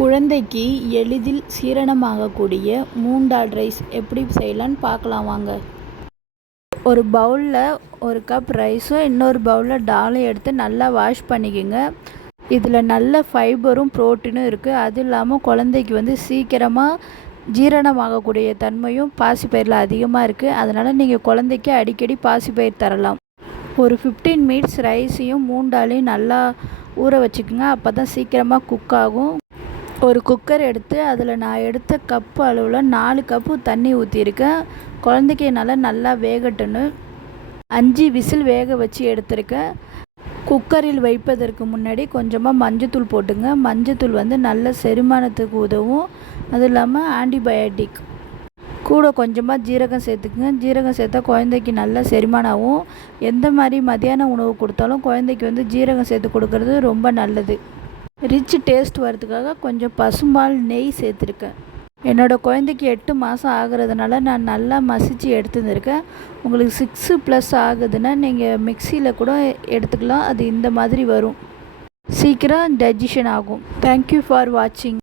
குழந்தைக்கு எளிதில் சீரணமாகக்கூடிய மூண்டால் ரைஸ் எப்படி செய்யலான்னு பார்க்கலாம் வாங்க. ஒரு பவுலில் ஒரு கப் ரைஸும் இன்னொரு பவுலில் டாலும் எடுத்து நல்லா வாஷ் பண்ணிக்கோங்க. இதில் நல்ல ஃபைபரும் ப்ரோட்டீனும் இருக்குது. அது இல்லாமல் குழந்தைக்கு சீக்கிரமாக ஜீரணமாகக்கூடிய தன்மையும் பாசிப்பயிரில் அதிகமாக இருக்குது. அதனால் நீங்கள் குழந்தைக்கு அடிக்கடி பாசிப்பயிர் தரலாம். ஒரு 15 மினிட்ஸ் ரைஸையும் மூண்டாலையும் நல்லா ஊற வச்சுக்கோங்க. அப்போ தான் சீக்கிரமாக குக் ஆகும். ஒரு குக்கர் எடுத்து அதில் நான் எடுத்த கப்பு அளவில் 4 கப்பு தண்ணி ஊற்றிருக்கேன். குழந்தைக்கு நல்லா வேகட்டுன்னு 5 விசில் வேக வச்சு எடுத்திருக்கேன். குக்கரில் வைப்பதற்கு முன்னாடி கொஞ்சமாக மஞ்சத்தூள் போட்டுங்க. மஞ்சத்தூள் நல்ல செரிமானத்துக்கு உதவும். அது இல்லாமல் ஆன்டிபயோட்டிக். கூட கொஞ்சமாக ஜீரகம் சேர்த்துக்குங்க. ஜீரகம் சேர்த்தா குழந்தைக்கு நல்லா செரிமானம் ஆகும். எந்த மாதிரி மத்தியான உணவு கொடுத்தாலும் குழந்தைக்கு ஜீரகம் சேர்த்து கொடுக்கறது ரொம்ப நல்லது. ரிச் டேஸ்ட் வரதுக்காக கொஞ்சம் பசும்பால் நெய் சேர்த்துருக்கேன். என்னோடய குழந்தைக்கு 8 மாதம் ஆகிறதுனால நான் நல்லா மசித்து எடுத்துருக்கேன். உங்களுக்கு 6+ ஆகுதுன்னா நீங்கள் மிக்சியில் கூட எடுத்துக்கலாம். அது இந்த மாதிரி வரும். சீக்கிரம் டைஜஷன் ஆகும். தேங்க்யூ ஃபார் வாட்சிங்.